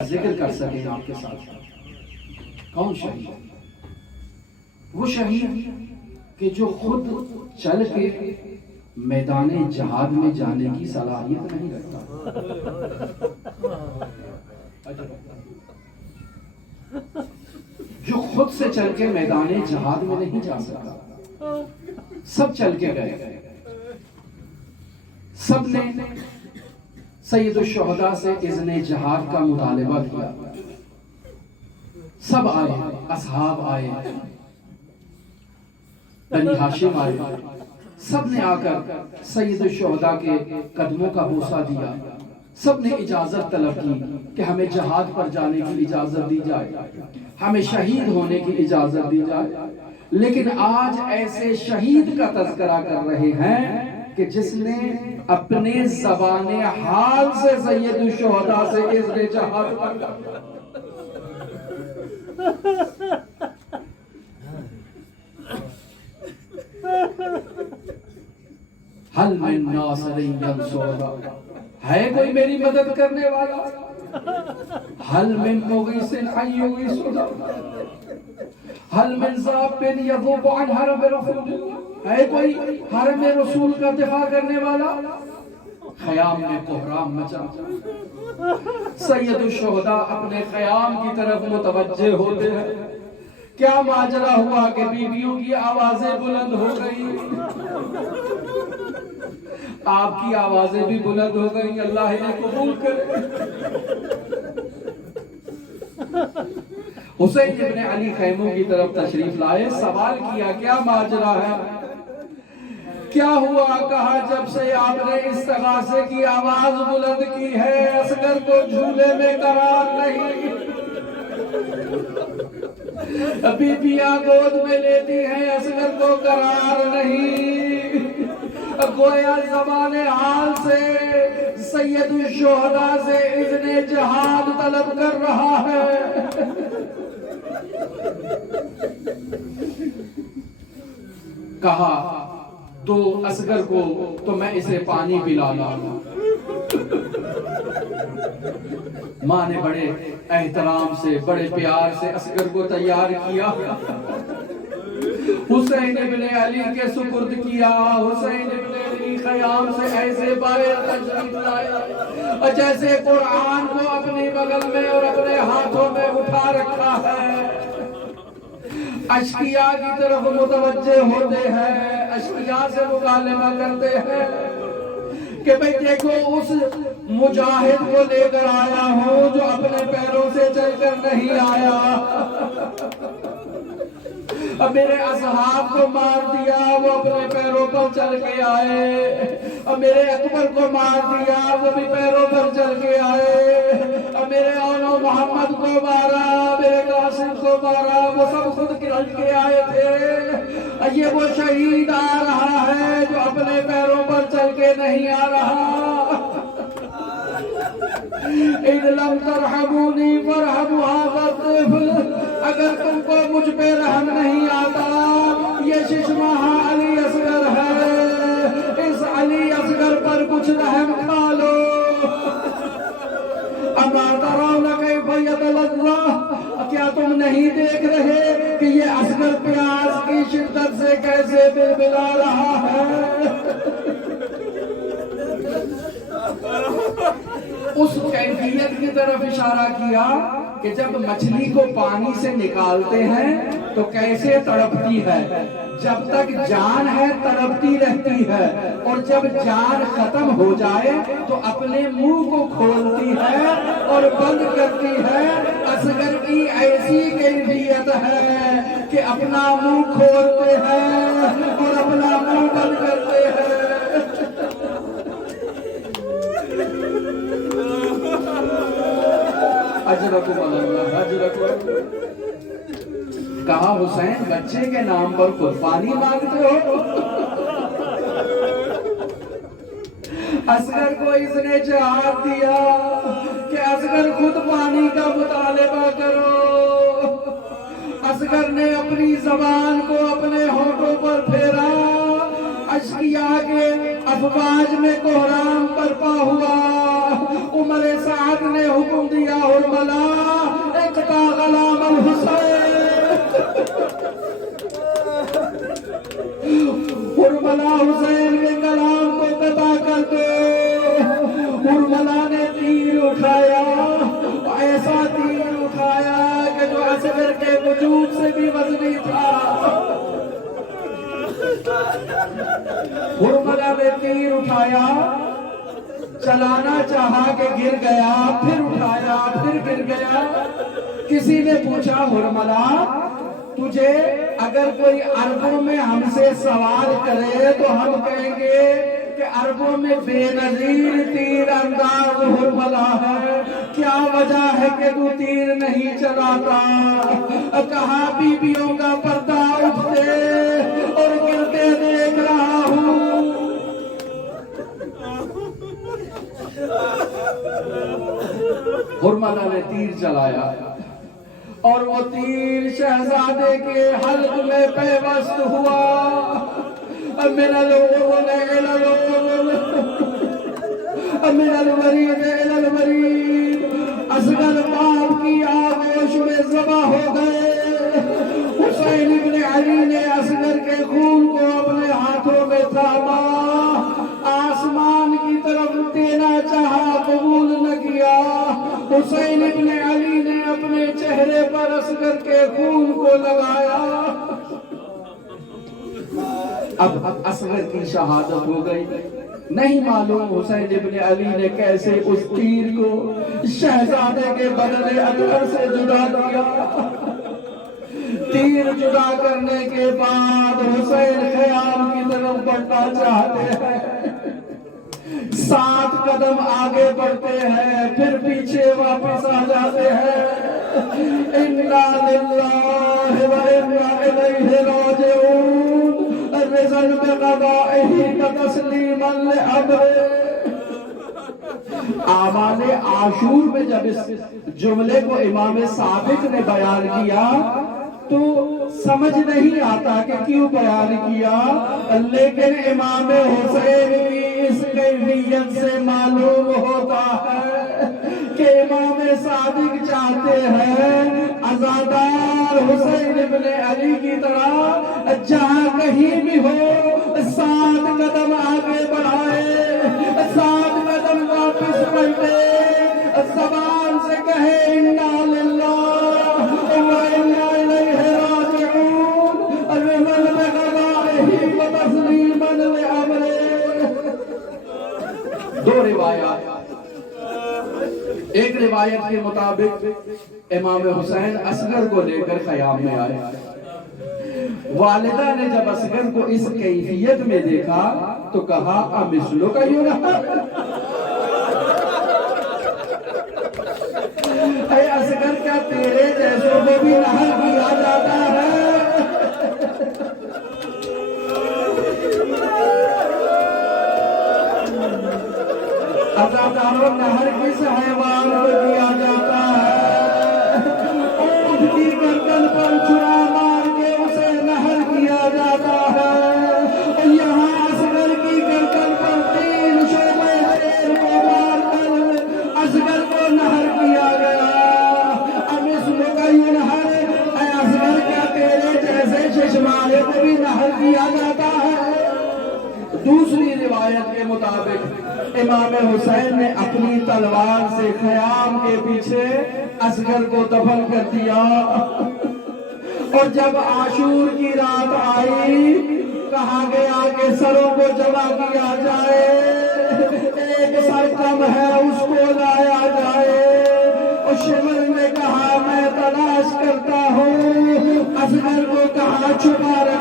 ذکر کر سکیں آپ کے ساتھ کون شہید؟ وہ شہید کہ جو خود چل کے میدان جہاد میں جانے کی صلاحیت نہیں رکھتا، جو خود سے چل کے میدان جہاد میں نہیں جا سکتا، سب چل کے گئے، سب نے سید الشہداء سے اذن جہاد کا مطالبہ کیا، سب آئے، اصحاب آئے، بنی ہاشم آئے، سب نے آ کر سید الشہداء کے قدموں کا بوسہ دیا، سب نے اجازت طلب کی کہ ہمیں جہاد پر جانے کی اجازت دی جائے، ہمیں شہید ہونے کی اجازت دی جائے۔ لیکن آج ایسے شہید کا تذکرہ کر رہے ہیں کہ جس نے اپنے زبان حال سے سید الشہداء سے اذن جہاد پر حل من ناصر ینصرنا، ہے کوئی میری مدد کرنے والا؟ حل من مغیث یغیثنا، حل من ذاب یذوب عن حرم رسول اللہ، ہے کوئی حرم رسول کا دفاع کرنے والا؟ خیام میں کوہرام مچا، سید الشہداء اپنے خیام کی طرف متوجہ ہوتے ہیں۔ کیا ماجرا ہوا کہ بیویوں کی آوازیں بلند ہو گئی، آپ کی آوازیں بھی بلند ہو گئی، اللہ نے قبول کرے۔ حسین ابن علی خیموں کی طرف تشریف لائے، سوال کیا کیا ماجرا ہے، کیا ہوا؟ کہا جب سے آپ نے استغاثے کی آواز بلند کی ہے، اصغر کو جھولے میں قرار نہیں، بیبیاں گود میں لیتی ہیں، اصغر کو قرار نہیں، گویا زبان حال سے سید الشہداء سے اذن جہاد طلب کر رہا ہے۔ کہا دو اصغر کو تو میں اسے پانی پلانا۔ ماں نے بڑے احترام سے، بڑے پیار سے اصغر کو تیار کیا، حسین ابن علی کے سپرد کیا۔ حسین ابن علی خیام سے ایسے باہر تشریف لائے جیسے قرآن کو اپنی بغل میں اور اپنے ہاتھوں میں اٹھا رکھا ہے، اشقیاء کی طرف متوجہ ہوتے ہیں، اشقیاء سے مکالمہ کرتے ہیں کہ بھئی دیکھو اس مجاہد کو لے کر آیا ہوں جو اپنے پیروں سے چل کر نہیں آیا، اب میرے اصحاب کو مار دیا، وہ اپنے پیروں پر چل کے آئے، اب میرے اکبر کو مار دیا، وہ بھی پیروں پر چل کے آئے، اب میرے اولو محمد کو مارا، میرے قاسم کو مارا، وہ سب خود چل کے آئے تھے، یہ وہ شہید آ رہا ہے جو اپنے پیروں پر چل کے نہیں آ رہا۔ اِذْ لَمْ تَرْحَمُونِي فَارْحَمُوا هَذَا الطِّفْلَ، اگر تم کو مجھ پہ رحم نہیں آتا، یہ ششماہا علی اصغر ہے، اس علی اصغر پر کچھ رحم کھا لو۔ اَمَا تَرَوْنَ كَيْفَ يَتَلَظَّىٰ، کیا تم نہیں دیکھ رہے کہ یہ اصغر پیاس کی شدت سے کیسے بلبلا رہا ہے؟ اس کیفیت کی طرف اشارہ کیا کہ جب مچھلی کو پانی سے نکالتے ہیں تو کیسے تڑپتی ہے، جب تک جان ہے تڑپتی رہتی ہے، اور جب جان ختم ہو جائے تو اپنے منہ کو کھولتی ہے اور بند کرتی ہے۔ اصغر کی ایسی کیفیت ہے کہ اپنا منہ کھولتے ہیں اور اپنا منہ بند کرتے ہیں۔ اجرکم اللہ اجرکم۔ کہا حسین بچے کے نام پر قربانی مانگتے ہو؟ اصغر کو اس نے جہاد دیا کہ اصغر خود پانی کا مطالبہ کرو۔ اصغر نے اپنی زبان کو اپنے ہونٹوں پر پھیرا، اشقیاء کے افواج میں کوہرام برپا ہوا، عمر سعد نے حکم دیا حرملا اقطع غلام الحسین، حرملا حسین کے غلام کو قطع کر دو۔ حرملا نے تیر اٹھایا، ایسا تیر اٹھایا کہ جو اصغر کے وجود سے بھی وزنی تھا۔ حرملا نے تیر اٹھایا، چلانا چاہا کہ گر گیا، پھر اٹھایا پھر گر گیا۔ کسی نے پوچھا حرملا تجھے اگر کوئی عربوں میں ہم سے سوال کرے تو ہم کہیں گے کہ عربوں میں بے نظیر تیر انداز حرملا ہے، کیا وجہ ہے کہ تو تیر نہیں چلاتا؟ کہا بیویوں کا پردہ اٹھتے اور گرتے دیکھ رہا ہوں۔ حرملا نے تیر چلایا اور وہ تیر شہزادے کے حلق میں پیوست ہوا۔ من الأذن إلى الأذن، من الورید إلى الورید، اصغر باپ کی آغوش میں ذبح ہو گئے۔ حسین ابن علی نے اصغر کے خون کو اپنے ہاتھوں میں تھاما، آسمان کی طرف دینا چاہا قبول نہ کیا۔ حسین ابن علی نے اپنے چہرے پر اصغر کے خون کو لگایا۔ اب اصغر کی شہادت ہو گئی، نہیں معلوم حسین ابن علی نے کیسے اس تیر کو شہزادے کے بدن اطہر سے جدا کیا۔ تیر جدا کرنے کے بعد حسین خیام کی طرف بڑھنا چاہتے ہیں، 7 قدم آگے بڑھتے ہیں پھر پیچھے واپس آ جاتے ہیں۔ انا للہ و انا الیہ راجعون، رضن بقضائہ تسلیما لامرہ۔ اعمال عاشور میں جب اس جملے کو امام ثابت نے بیان کیا تو سمجھ نہیں آتا کہ کیوں بیان کیا، لیکن امام حسین کی اس کیفیت سے معلوم ہوتا ہے کہ امام صادق چاہتے ہیں عزادار حسین ابن علی کی طرح جہاں کہیں بھی ہو 7 قدم آگے بڑھائے، 7 قدم واپس پلٹے، زبان سے کہے انا للہ و انا الیہ راجعون، رضا بقضائہ و تسلیما لامرہ۔ 2 روایات، ایک روایت کے مطابق امام حسین اصغر کو لے کر خیام میں آئے۔ والدہ نے جب اصغر کو اس کیفیت میں دیکھا تو کہا امثلو کا یونہر، اے اصغر کیا تیرے جیسوں کو بھی نہر کیا جاتا ہے؟ عزاداروں نہر کس حیوان کو کیا جاتا ہے؟ اونٹ کی گردن پر چھرا مار کے اسے نہر کیا جاتا ہے۔ یہاں اصغر کی گردن پر 3 شعبے شیر کو مار کر اصغر کو نہر کیا گیا۔ امثلو کا یونہر، اے اصغر کیا تیرے جیسے ششمالے کو بھی نہر کیا جاتا ہے؟ دوسری روایت کے مطابق امام حسین نے اپنی تلوار سے خیام کے پیچھے اصغر کو دفن کر دیا، اور جب عاشور کی رات آئی کہا گیا کہ سروں کو جمع کیا جائے، ایک سر کم ہے اس کو لایا جائے۔ اور شمر نے کہا میں تلاش کرتا ہوں، اصغر کو کہاں چھپا رہے